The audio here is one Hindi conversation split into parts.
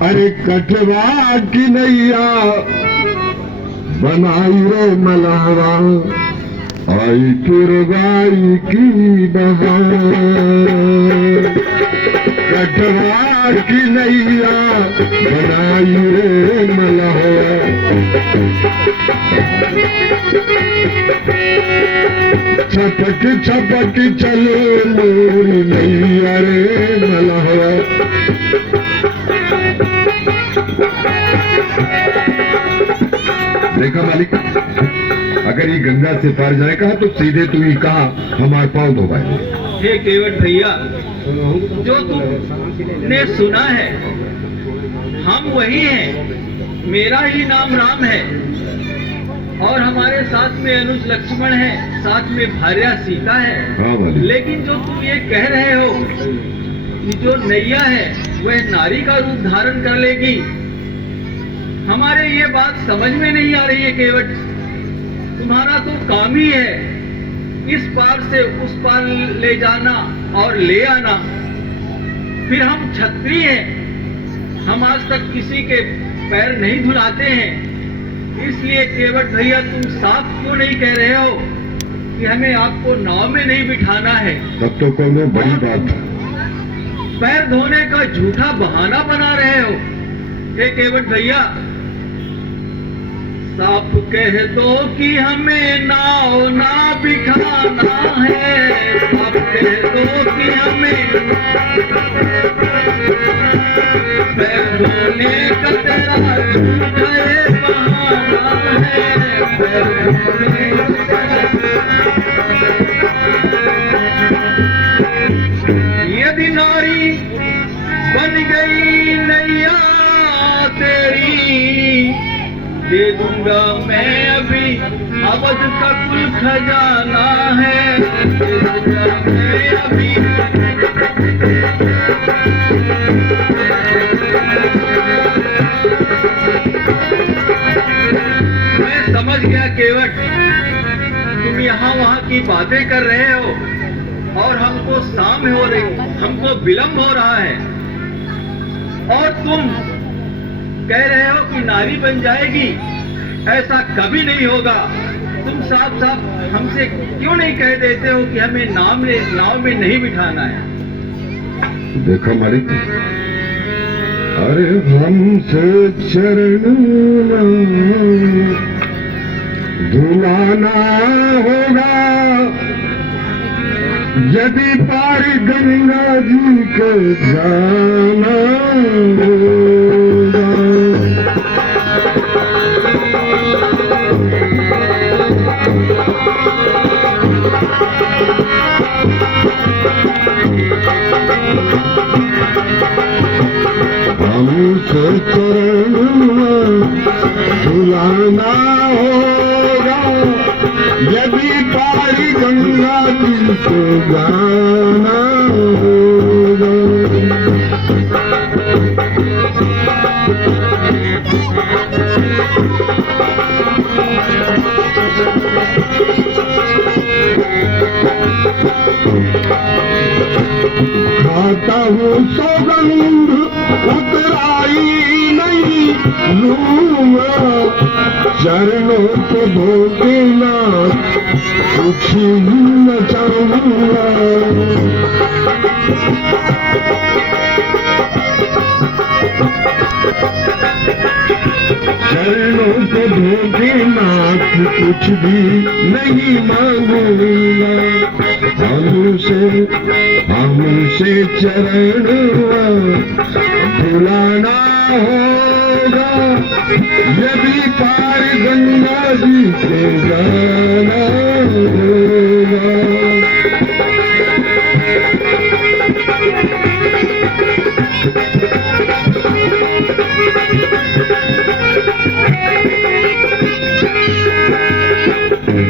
अरे कटवा की नैया बनाई रे मलहवा, आई किरवाई की बहार। कटवा की नैया बनाई रे मलहवा, छपक छपक चले मोरी नैया रे मलहवा। देखा मालिक, अगर ये गंगा से पार जाएगा तो सीधे तू ही कहा हमारे पाँव धोवाए। हे केवट भैया, जो तुमने सुना है हम वही हैं। मेरा ही नाम राम है और हमारे साथ में अनुज लक्ष्मण है, साथ में भार्या सीता है। हाँ मालिक। लेकिन जो तुम ये कह रहे हो कि जो नैया है वह नारी का रूप धारण कर लेगी, हमारे ये बात समझ में नहीं आ रही है केवट। तुम्हारा तो काम ही है इस पार से उस पार ले जाना और ले आना। फिर हम क्षत्रिय हैं, हम आज तक किसी के पैर नहीं धुलाते हैं। इसलिए केवट भैया तुम साफ क्यों नहीं कह रहे हो कि हमें आपको नाव में नहीं बिठाना है? तब तो कोनो बड़ी बात है। पैर धोने का झूठा बहाना बना रहे हो। हे केवट भैया, साफ कह दो कि हमें नाव ना बिठाना है। साफ कह दो कि हमें पैर धोने का तेरा झूठा बहाना है। पैर धोने यदि नारी बन गई नैया तेरी, दे दूंगा मैं अभी अवध का कुल खजाना है। दे दूंगा मैं अभी। मैं समझ गया केवट, तुम यहाँ वहाँ की बातें कर रहे हो और हमको शाम हो रही, हमको विलंब हो रहा है और तुम कह रहे हो कि नारी बन जाएगी। ऐसा कभी नहीं होगा। तुम साफ साफ हमसे क्यों नहीं कह देते हो कि हमें नाव में नहीं बिठाना है? देखो मालिक, अरे हमसे चरण धुलाना होगा, यदि पार गंगा जी को जाना होगा। हमसे चरण धुलाना होगा, यदि पार गंगा जी को जाना होगा। खाता हूँ सौगंध उतराई नहीं लूंगा, चरणों को भोगना कुछ ही न चाहूंगा। चरणों को भोगना कुछ भी नहीं मांगूंगा। हमसे चरण धुलाना होगा, यदि पार गंगा जी के जाना होगा।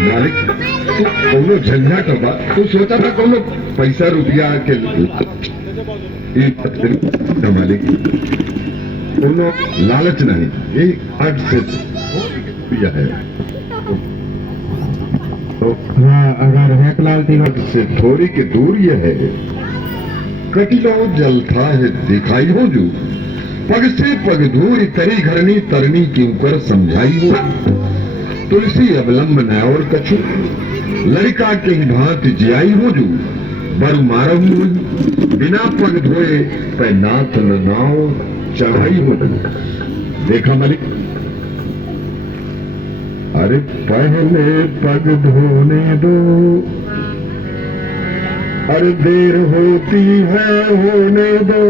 मालिक, कोनो झंझट होगा तो सोचा था कोनो पैसा रुपया के मालिक, कोनो लालच नहीं, ये हट से दिया है। तो हाँ, अगर हेकलाल तिवारी से थोड़ी के दूर ये है, कटिलो जल था है दिखाई हो जो पग से पग धूरी तरी घरनी तरनी क्यों कर समझाई हो। तुलसी अवलंब न और कछु लड़का के भांत जियाई हो जू बरु मारव बिना पग धोए पे नाथ न नाव चढ़ाई हो जू। देखा मालिक, अरे पहले पग धोने दो, अरे देर होती है होने दो।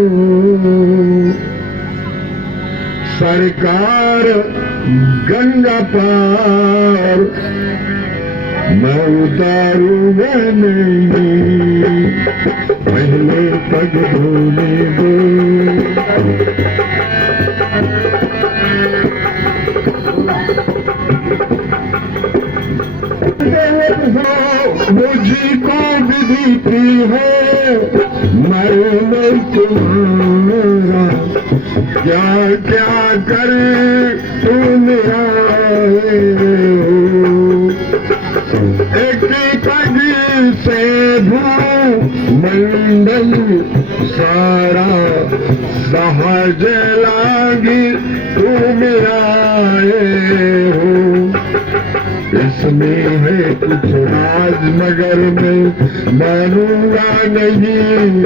सरकार गंगा पार मैं उतारूंगा नहीं, पहले पग धोने दो। मुझको विधि प्री है मैं तुम्हारा, क्या क्या करे तुम आए हो। एक पग से भूमंडल सारा सहज लागी तुम आए हो। इसमें है कुछ राज मगर मैं मानूंगा नहीं,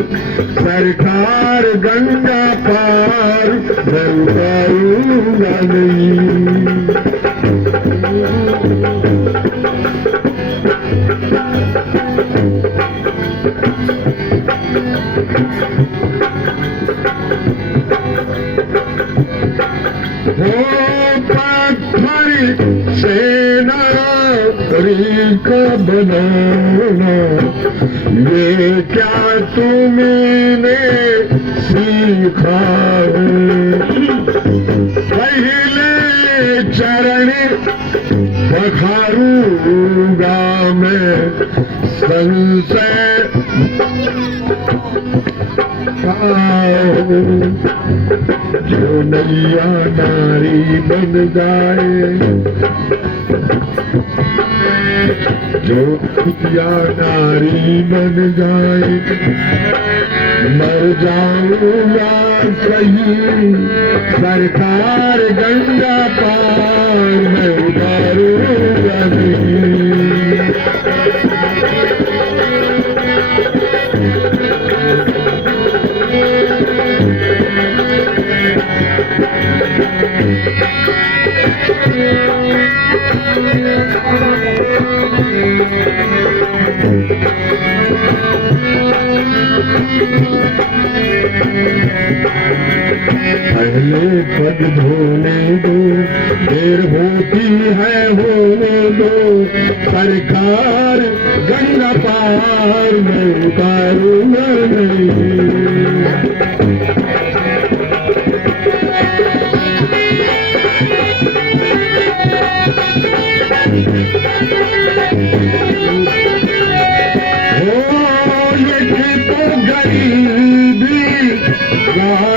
सरकार गंगा पार मैं उतारूंगा नहीं। सेना का बनाना ये क्या तुमने सीखा है। पहले चरण पखारूंगा मैं संशय जो नैया नारी बन जाए, जो नैया नारी बन जाए मर जाऊंगा कहीं, सरकार गंगा पार मैं उतारूंगा नहीं। पहले पग धोने दो, देर होती है होने दो। सरकार गंगा पार मैं उतारूंगा नहीं।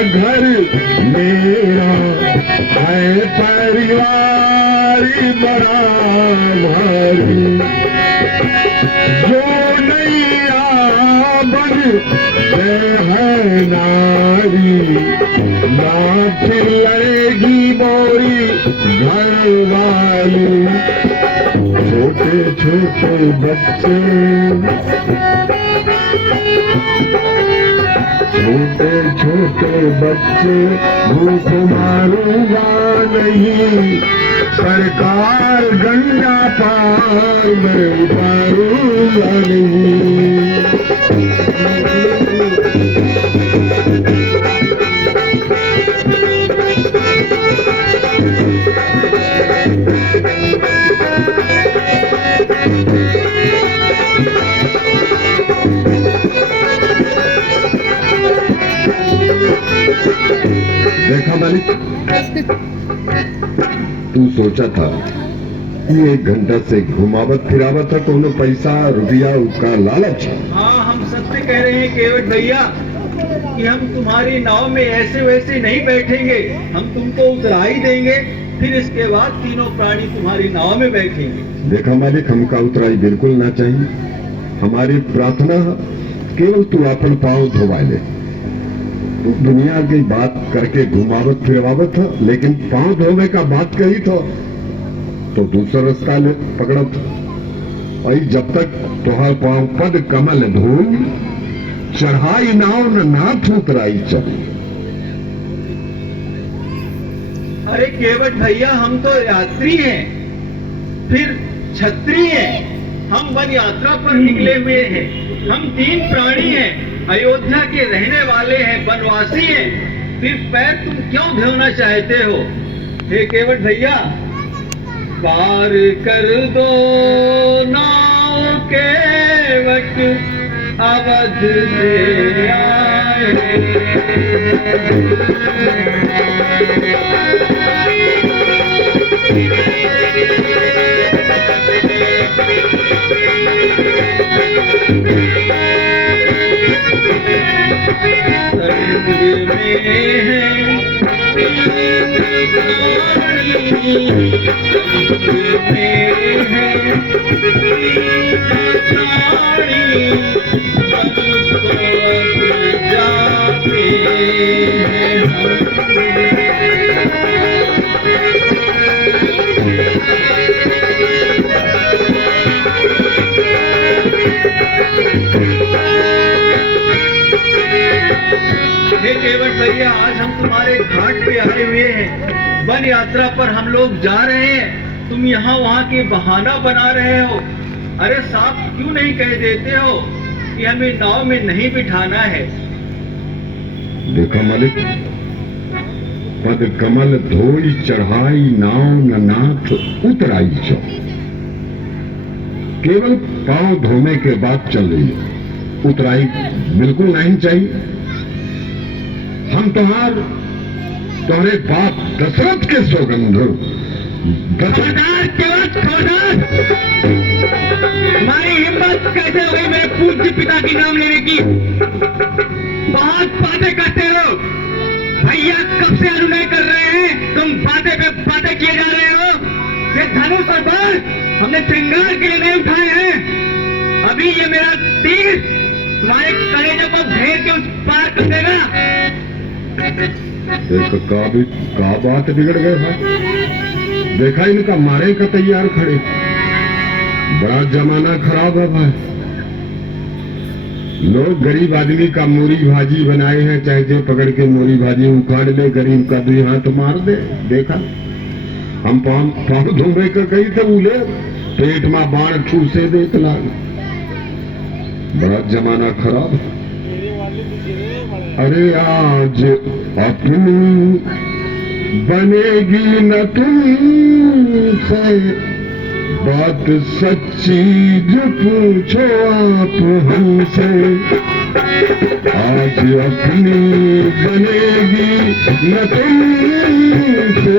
घर मेरा है परिवार बड़ा भारी, जो नैया बन है नारी नाथ लड़ेगी मोरी घर वाली। छोटे छोटे बच्चे छोटे छोटे बच्चे भूख मारूंगा नहीं, सरकार गंगा पार मैं उतारूंगा नहीं। देखा मालिक, तू सोचा था कि 1 घंटा से घुमावत फिरावत था कोनो पैसा रुपया उसका लालच। हाँ, हम सत्य कह रहे हैं केवट भैया कि हम तुम्हारी नाव में ऐसे वैसे नहीं बैठेंगे, हम तुमको उतरा ही देंगे, फिर इसके बाद तीनों प्राणी तुम्हारी नाव में बैठेंगे। देखा मालिक, हमका उतराई बिल्कुल ना चाहिए। हमारी प्रार्थना केवल तू अपन पाँव धोवा ले, दुनिया की बात करके घुमावत फिरवावत था, लेकिन पांव धोवे का बात कही था तो दूसरा रास्ता ले पकड़त। और जब तक तुहार पांव पद कमल धोई चढ़ाई नाव न नाथ उतराई चल। अरे केवट भैया, हम तो यात्री हैं, फिर छत्री हैं। हम वन यात्रा पर निकले हुए हैं। हम 3 प्राणी हैं, अयोध्या के रहने वाले हैं, वनवासी हैं। फिर पैर तुम क्यों धोना चाहते हो? हे केवट भैया, पार कर दो नाव केवट अवध से आए। हे केवट भैया, आज हम तुम्हारे घाट पे आए हुए हैं। वन यात्रा पर हम लोग जा रहे हैं, तुम यहाँ वहाँ के बहाना बना रहे हो। अरे साफ क्यों नहीं कह देते हो कि हमें नाव में नहीं बिठाना है? देखो मालिक, पद कमल धोई चढ़ाई नाव न नाथ उतराई चो। केवल पांव धोने के बाद चल रही है, उतराई बिल्कुल नहीं चाहिए। हम तुम्हारे बाप दशरथ के सौगंध हमारी हिम्मत कैसे हुई मेरे पूज्य पिता की नाम लेने की? बहुत बातें करते हो भैया, कब से अनुनय कर रहे हैं, तुम बातें पे बातें किए जा रहे हो। ये धनुष और बाण हमने श्रृंगार के लिए नहीं उठाए हैं। अभी ये मेरा तीर तुम्हारे कलेजे को घेर के उस पार कर देगा। देखो का बात बिगड़ गया था। देखा इनका मारे का तैयार खड़े। बड़ा जमाना खराब है भाई। लोग गरीब आदमी का मूरी भाजी बनाए हैं, चाहे जो पकड़ के मूरी भाजी उखाड़ ले, गरीब का 2 हाथ मार दे। देखा हम पांव धोबे का कही थे, उले पेट में बाण ठूसे देख लाग। बड़ा जमाना खराब। अरे आज अपनी बनेगी न तुमसे बात सच्ची जो पूछो आप हमसे। आज अपनी बनेगी न तुमसे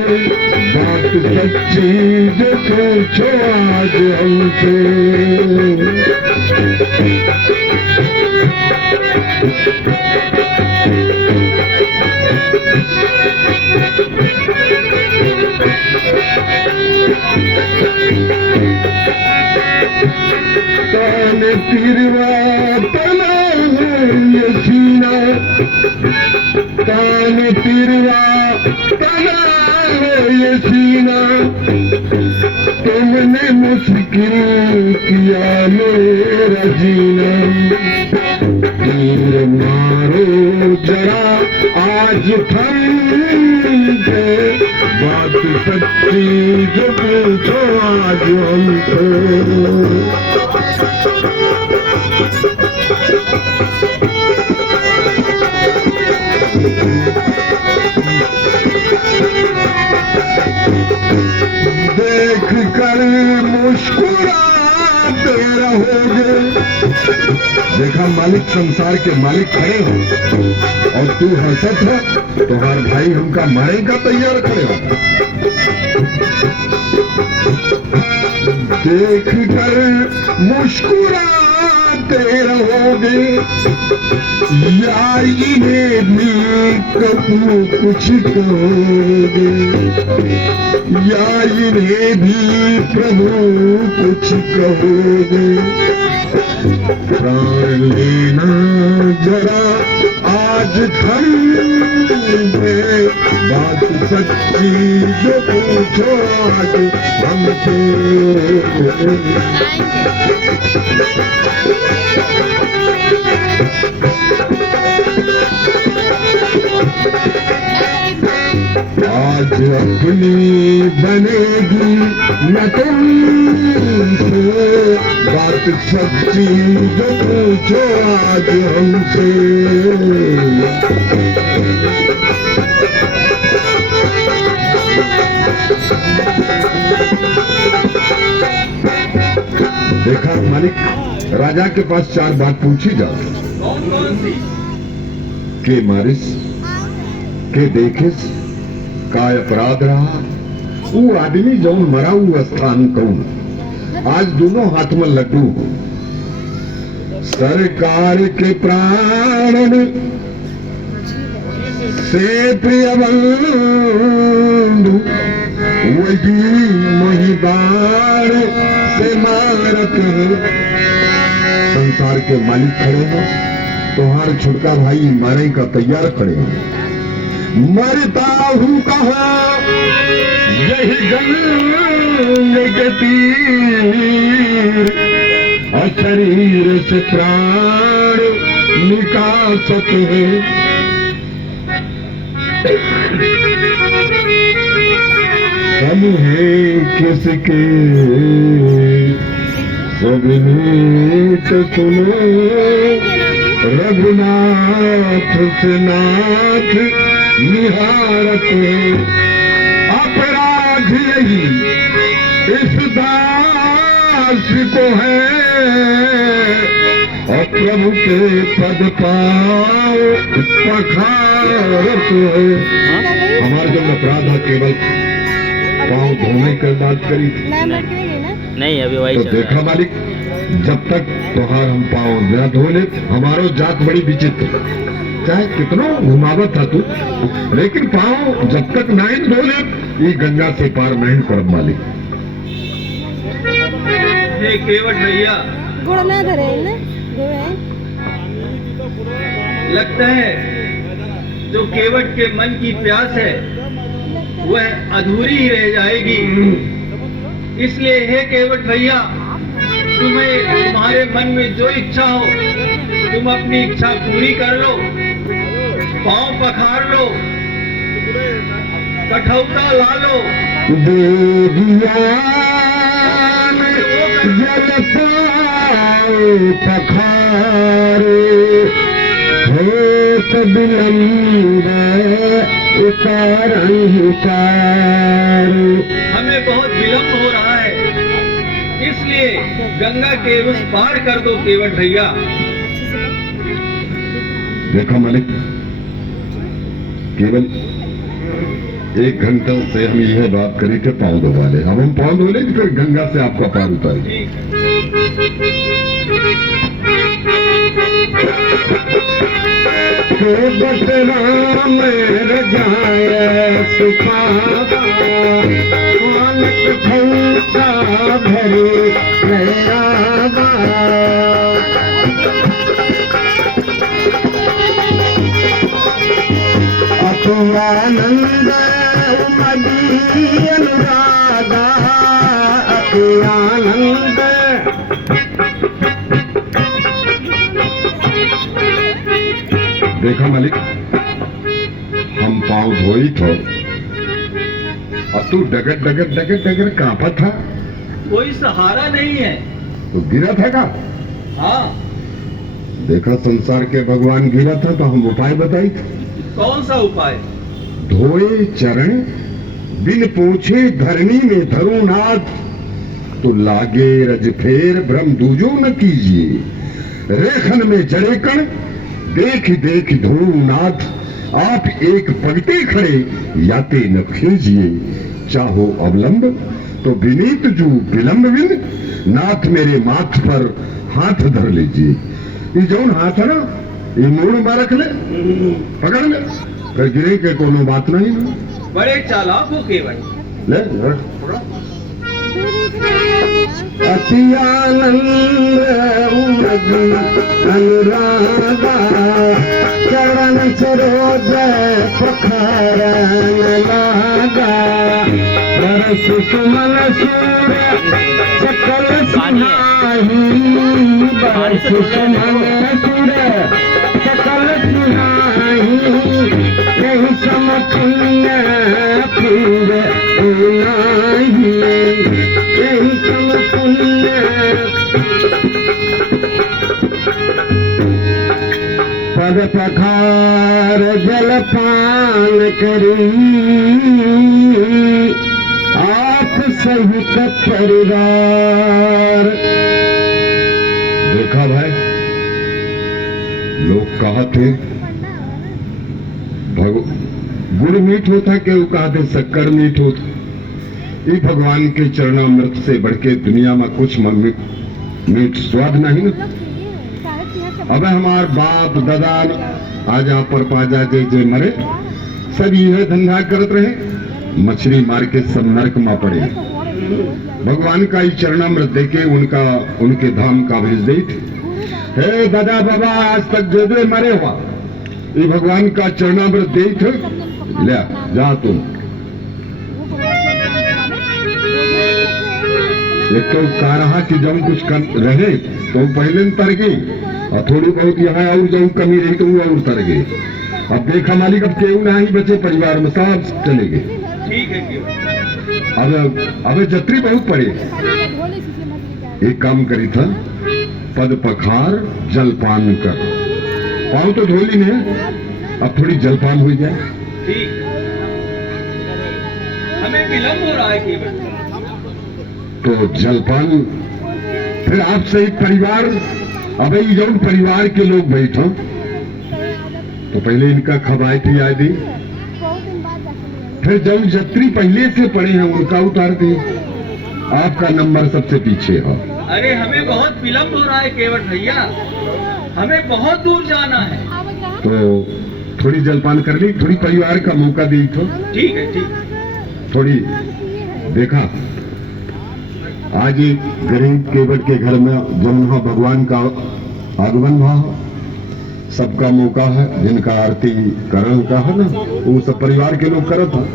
बात सच्ची जो पूछो आज हमसे। ताने तिरवा तना ये सीना, ताने तिरवा तना ये सीना। तुमने मुश्किल किया मेरा जीना। तीर मारो जरा आज थम के बात सच्ची जो पूछो आज हमसे। देख कर मुस्कुराते रहोगे। देखा मालिक, संसार के मालिक खड़े हो और तू हंसत है। तुम्हार भाई हमका मारे का तैयार खड़े हो। देख कर मुस्कुराते रहोगे या इन्हें भी कबू कुछ कहोगे, या इन्हें भी प्रभु कुछ कहोगे। प्राण लेना जरा आज खरीदे, बात सच्ची जो पूछो आज हमसे। आज अपनी बनेगी न तुमसे, बात सच्ची जो पूछो आज हमसे। देखा मालिक, राजा के पास 4 बात पूछी जाओ। कौन कौन सी? के मारिस, के देखिस, का अपराध रहा, वो आदमी जौन मरा वो स्थान कौन। आज दोनों हाथ में लड्डू हो। सरकार के प्राण से प्रिय बंधु, वही महिबार से मारत। संसार के मालिक खड़े हो, तुम्हारे छुटका भाई मारे का तैयार खड़े हो। मरता हूँ कहा यही गंग के तीर, शरीर से प्राण निकासत है। सब है किसके सब नीत सुनो, रघुनाथ से नाथ निहारत। अपराध यही इस दास को है, और प्रभु के पद पाओ पखारत है। हमारे जब अपराध है केवल पाँव धोने की बात करी नहीं, अभी वही तो चल देखा रहा है। मालिक, जब तक तुहार हम पाँव न धो ले, हमारो जात बड़ी विचित्र। चाहे कितनो घुमावत था तू, लेकिन पाँव जब तक नहीं धो ले, ये गंगा से पार नहीं कर मालिक। हे केवट भैया, गुड़ ना धरे ना, गुड़ है। लगता है जो केवट के मन की प्यास है वह अधूरी ही रह जाएगी। इसलिए हे केवट भैया, तुम्हारे मन में जो इच्छा हो तुम अपनी इच्छा पूरी कर लो, पांव पखार लो, कठौता ला लो। जल पाओ पखारे, होत विलंब कारण हिकार। हमें बहुत विलंब हो रहा है, इसलिए गंगा के उस पार कर दो केवट भैया। देखा मालिक, केवल 1 घंटा से हम यह बात करी के पाँव धोवा ले। अब हम पाँव धो ले फिर गंगा से आपका पार उतारे। केवट राम रजाय सुखावा, मानक खंसा भरे नयावा। अखियानंद उमदी अनुरागा, अखियानंद। देखा मालिक, हम पाँव धोई थो और तू डगर डगर डगर डगर कांपा था, कोई सहारा नहीं है तो गिरा था का? हाँ, देखा संसार के भगवान गिरा था तो हम उपाय बताई थे। कौन सा उपाय? धोए चरण बिन पूछे धरनी में धरो नाथ, तो लागे रज फेर भ्रम दूजो न कीजिए। रेखन में जड़े कण देख देख धोऊ नाथ, आप एक पगते खड़े याते न खींचिए। चाहो अवलंब तो विनीत जू विलंब विन, नाथ मेरे माथ पर हाथ धर लीजिए। ये जौन हाथ है ना, ये मोड़ में रख ले, पकड़ ले, फिर गिरे के कोनो बात नहीं। बड़े चालाक हो केवट। ले पकड़ा। अति आनंद उमगी अनुरागा चरण सरोज पखारन लागा बरस सुमन सूर्य सकल सुनाही बरस सुमन सूर्य सकल सुनाही यही समपुण्य पूर उनाही यही समपुण्य पद पखार जलपान करी आप सहित परिवार। देखा भाई, लोग कहते गुड़ मीठ होता, केहू कहते शक्कर मीठ होता। ये भगवान के चरणामृत से बढ़ के दुनिया में कुछ मीठ स्वाद नहीं ना। अब हमार बाप दादा आजा पर पाजा जे मरे सब यह धंधा करत रहे, मछली मार के सब नरक में पड़े। भगवान का ही चरणामृत देके उनके धाम का भेज दे। हे दादा बाबा आज तक जो दे मरे हुआ ये भगवान का चरणामृत दे ले जा तुम। एक तो कह रहा कि जब कुछ रहे तो पहले तर गई और थोड़ी बहुत यहाँ और जब कमी रही तो वो और तर गए। अब देखा मालिक अब केहू नहीं बचे, परिवार में सब चले गए। ठीक है। अब जत्री बहुत पड़े। एक काम करी था, पद पखार जलपान कर। पाँव तो धोली ने, अब थोड़ी जलपान हो जाए। ठीक, हमें विलम्ब हो रहा है केवल। तो जलपान फिर आप सही परिवार। अब जब परिवार के लोग बैठो तो पहले इनका खबाई थी आदि, फिर जब जत्री पहले से पड़े हैं उनका उतार दे। आपका नंबर सबसे पीछे हो। अरे हमें बहुत विलम्ब हो रहा है केवट भैया, हमें बहुत दूर जाना है। तो थोड़ी जलपान कर ली, थोड़ी परिवार का मौका दी। तो ठीक है, ठीक। थोड़ी देखा आज गरीब केवट के घर में जब भगवान का आगमन हुआ, सबका मौका है। जिनका आरती करण का है ना, वो सब परिवार के लोग करत हैं।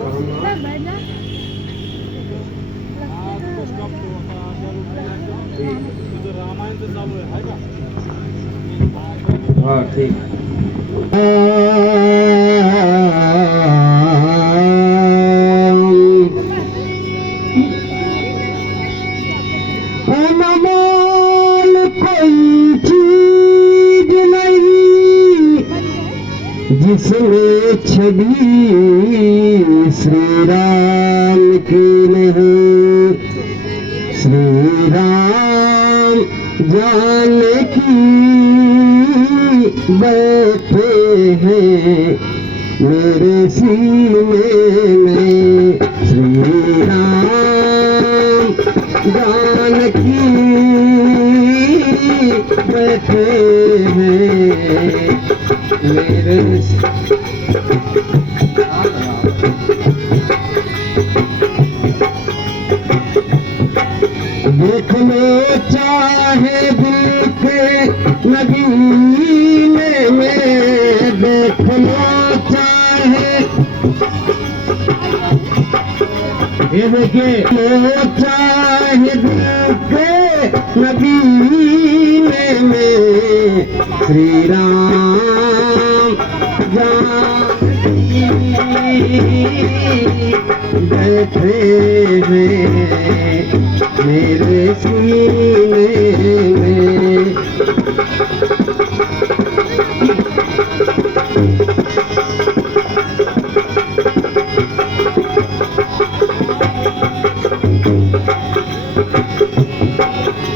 हाँ ठीक। अनमोल कोई चीज नहीं जिसमें छवि श्री राम की नहीं। श्री राम जानकी बैठे हैं मेरे सीने में। श्री राम जानकी बैठे हैं मेरे देख लो चाहे दिल के नगीने में, देख लो चाहे ये देखिए लो चाहे दिल के नगीने में। श्री राम जानकी बैठे हैं मेरे सीने में।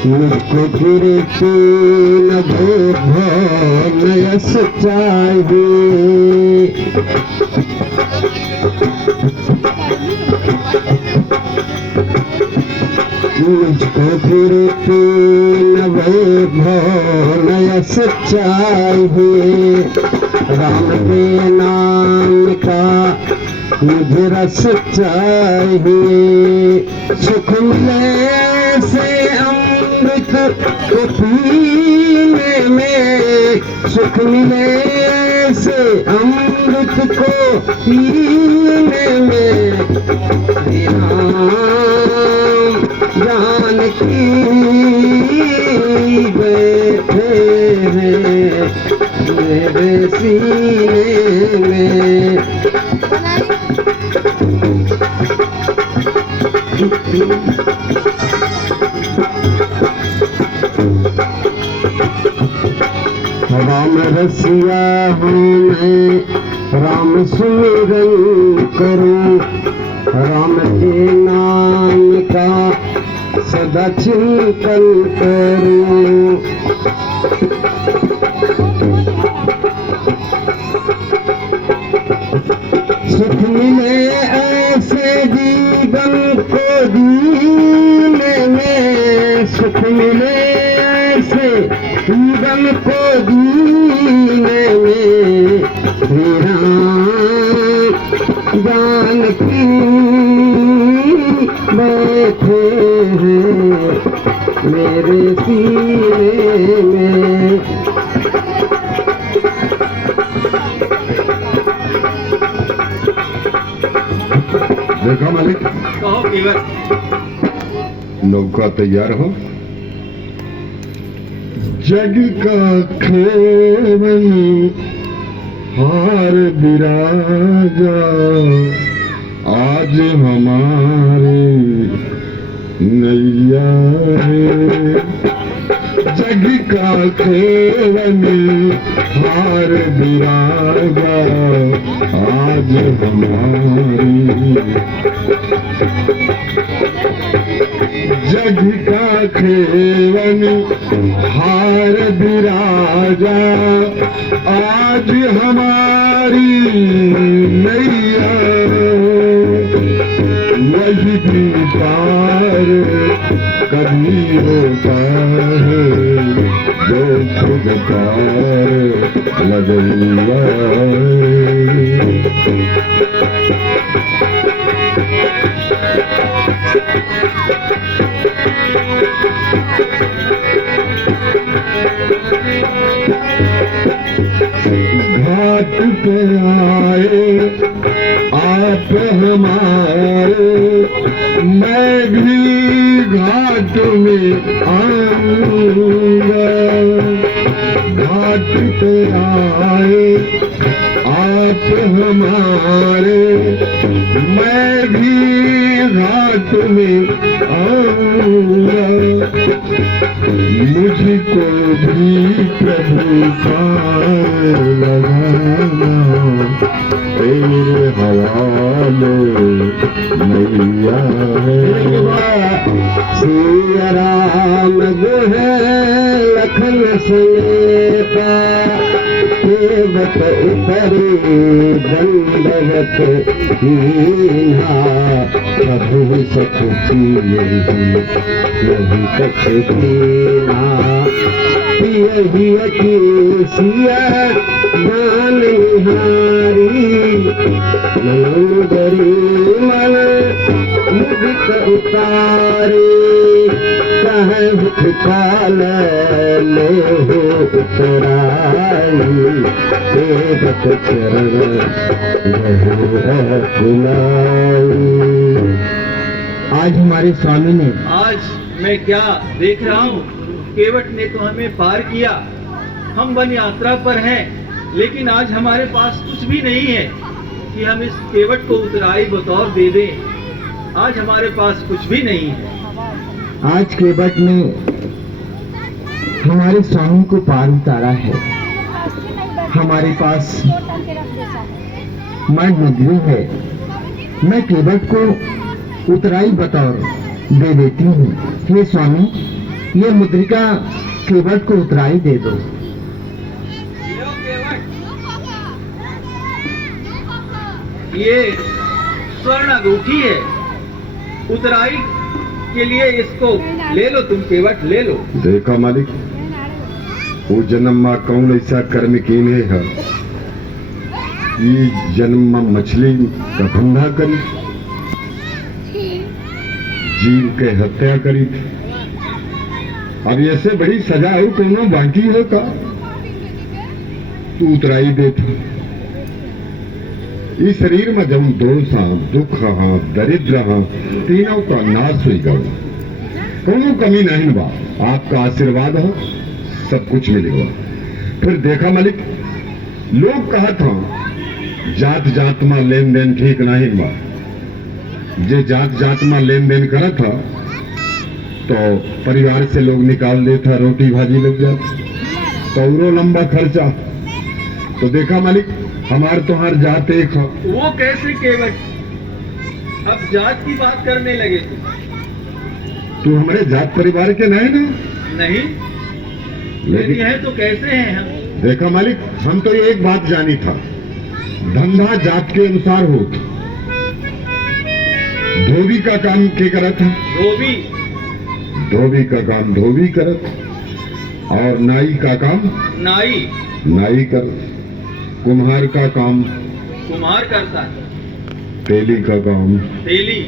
मुझको गिरती न नयस चाहिए। मुझको गिरती न नयस चाहिए। राम के नाम का मुझे रस चाहिए, सुख मिले से अमृत को पीने में, सुख मिले से अमृत को पीने में, श्री राम जानकी बैठे हैं मेरे सीने में। राम रसिया हूँ मैं, राम सुमिरन करूं, राम के नाम का सदा चिंतन करूं। सुख मिले ऐसे जीवन को जीने में, सुख मिले ऐसे जीवन को जीने में, श्री राम जानकी बैठे हैं मेरे सीने में। देखा मालिक, कहो केवट। नौका तैयार हो। जग का खेवन हार बिराजा, आज हमारी नैया है। जग का खेवन हार बिराजा, आज हमारी। जग का खेवन हार बिराजा, आज हमारी नैया। वही भी पार कभी होता है जो खुद पार लगेगा। घाट पे आए आप हमारे, मैं भी घाट में आऊंगा। घाट पे आए आप हमारे, मैं भी घाट में आऊंगा। मुझको भी प्रभु का लगाना, तेरे हवाले मैया है। सिया राम जो है लखन समेता, केवट उतरे दंडवत कीन्हा। प्रभु सखी यही तक कीन्हा, यही अति सिया दान निहारी। नंदरी मन मुदित उतारे, कहे काल ले हो उतराई। केवट चरण आज हमारे स्वामी ने, आज मैं क्या देख रहा हूँ, केवट ने तो हमें पार किया। हम वन यात्रा पर हैं, लेकिन आज हमारे पास कुछ भी नहीं है कि हम इस केवट को उतराई बतौर दे दें। आज हमारे पास कुछ भी नहीं है। आज केवट ने हमारे स्वामी को पार उतारा है। हमारे पास मर्द मुद्री है, मैं केवट को उतराई बतौर दे देती हूँ। हे स्वामी, ये मुद्रिका केवट को उतराई दे दो। ये स्वर्ण अंगूठी है, उतराई के लिए इसको ले लो। तुम केवट ले लो। देखा मालिक, वो जन्म माँ कौन ऐसा कर्म कीने है ई जन्म में मछली का धंधा करी, जीव के हत्या करी थी। अब ऐसे बड़ी सजा हो कोनो बाकी हो का तू उतराई दे था। इस शरीर में जब दोष हाँ, दुख हाँ, दरिद्र हाँ, तीनों का नाश हो गया। कोनो कमी नहीं बा, आपका आशीर्वाद हो सब कुछ मिलेगा। फिर देखा मालिक, लोग कहा था जात जात में लेन देन ठीक नहीं बा। जे जात जात में लेन देन करा था तो परिवार से लोग निकाल देता, रोटी भाजी लग जाती, तो औरो लंबा खर्चा। तो देखा मालिक, हमार तुम्हार जात एक है। वो कैसे केवट? अब जात की बात करने लगे तू हमारे जात परिवार के नहीं ना? नहीं, यदि है तो कैसे हैं हम? देखा मालिक, हम तो ये एक बात जानी था, धंधा जात के अनुसार हो। धोबी का काम के करत था? धोबी का काम धोबी करत, और नाई का काम नाई करत, कुम्हार का काम कुम्हार करता है, तेली का काम तेली।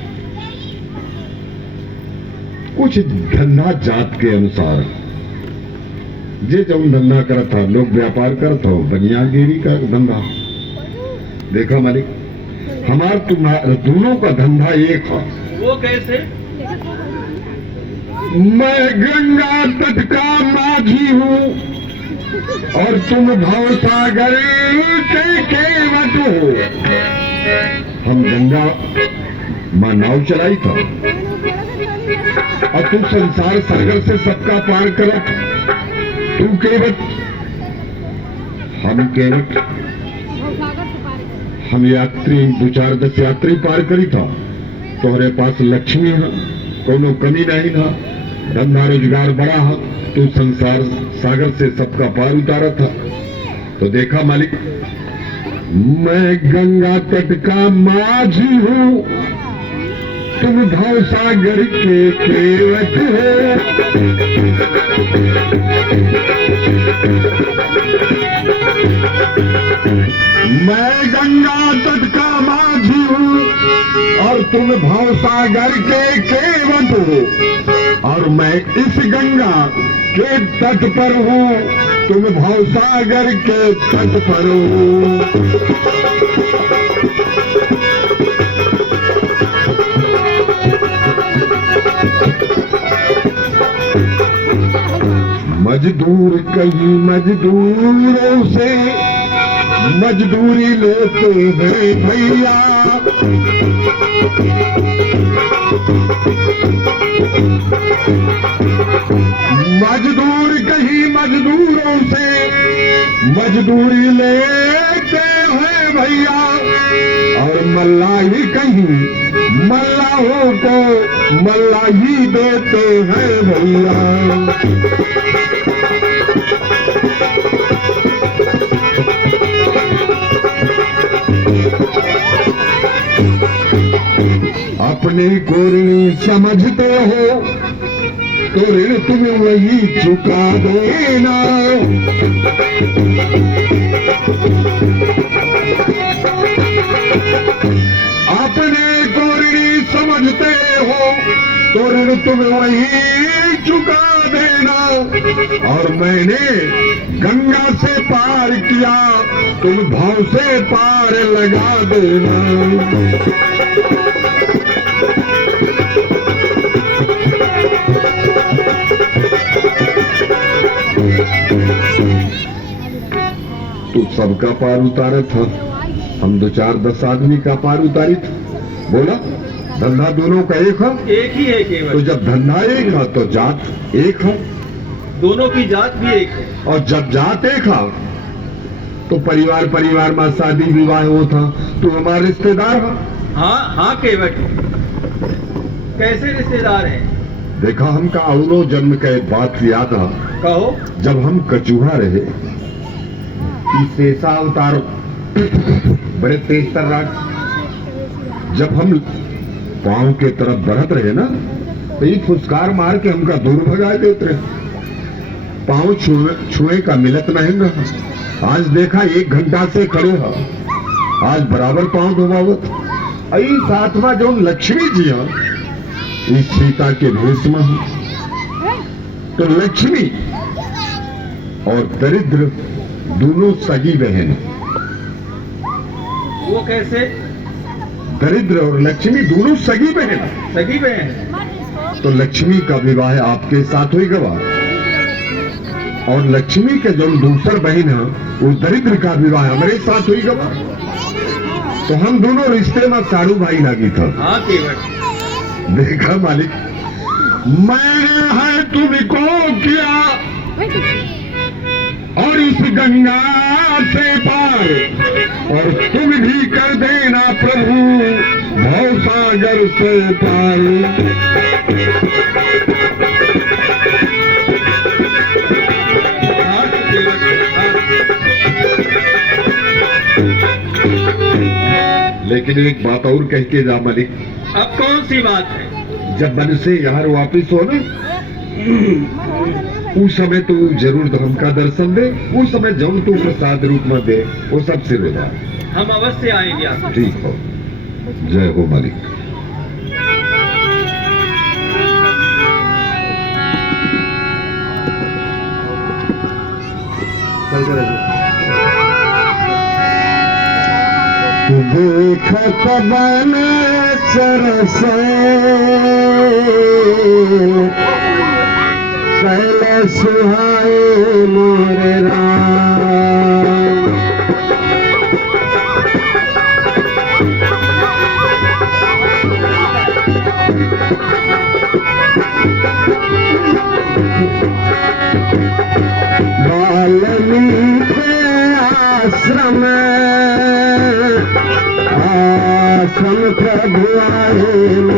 कुछ धंधा जात के अनुसार। जे जो धंधा करत था, लोग व्यापार करत हो, बनियागिरी का धंधा। देखा मालिक, हमार तुम्हारा दोनों का धंधा एक है। वो कैसे? मैं गंगा तट का माझी हूँ और तुम भवसागर के केवट हो। हम गंगा मां नाव चलाई था और तू संसार सागर से सबका पार करत। तू केवट, हम केवट। हम यात्री 2-4-10 यात्री पार करी था। तोहरे पास लक्ष्मी है, कोनो कमी नहीं था, धंधा रोजगार बड़ा है, तू संसार सागर से सबका पार उतारा था। तो देखा मालिक, मैं गंगा तट का माझी हूँ, तुम भाव सागर के केवट हो। मैं गंगा तट का माझी हूँ और तुम भाव सागर के केवट हो, और मैं इस गंगा के तट पर हूँ, तुम भाव सागर के तट पर हो। मजदूर कहीं मजदूरों से मजदूरी लेते हैं भैया। मजदूर कहीं मजदूरों से मजदूरी लेते हैं भैया, और मल्लाही कहीं मल्लाहों को मल्लाही देते हैं भैया। अपने को ऋण समझते हो तो ऋण तुम्हें वही चुका देना। अपने को ऋण समझते हो तो ऋण तुम्हें वही चुका देना, और मैंने गंगा से पार किया, तुम भाव से पार लगा देना। तू सबका पार उतारा था, हम 2-4-10 आदमी का पार उतारी था। बोला धंधा दोनों का एक है? एक ही है केवल। तो जब धंधा एक है तो जात एक है, दोनों की जात भी एक है। और जब जात एक है तो परिवार परिवार में शादी विवाह होता, तू हमारे रिश्तेदार है। हाँ केवट, कैसे रिश्तेदार हैं? देखा, हमका औरो जन्म का एक बात याद है। कहो। जब हम कचूहा रहे, शेषा अवतार बड़े तेज तर्राट, जब हम पांव के तरफ बढ़त रहे ना, तो ये फुसकार मार के हमका दूर भगा देते रहे। पांव छुए का मिलत नहीं रहा। आज देखा 1 घंटा से खड़े हो, आज बराबर पांव धोवावत आई सातवा जो लक्ष्मी जी हैं इस सीता के भेष में हैं। तो लक्ष्मी और दरिद्र दोनों सगी बहन। वो कैसे? दरिद्र और लक्ष्मी दोनों सगी बहन। सगी बहन। तो लक्ष्मी का विवाह आपके साथ हुई गवा और लक्ष्मी के जो दूसर बहन है वो दरिद्र का विवाह हमारे साथ हुई गवा। तो हम दोनों रिश्ते में साड़ू भाई लगी था। हाँ केवट। देखा मालिक, मैंने है तुमको किया और इस गंगा से पार, और तुम भी कर देना प्रभु भवसागर से पार। हाँ केवट, लेकिन एक बात और कह के जा मालिक। अब कौन सी बात है? जब मन से यहाँ वापिस हो ना उस समय तो जरूर धर्म का दर्शन दे, उस समय जब तू प्रसाद रूप में दे वो सब सिर हो जाए। हम अवश्य आएंगे आपके। ठीक हो, जय हो मालिक। देखत बन चरसे कैल सुहाए मोरे राम। वाल्मीकि आश्रम आश्रम प्रभु आए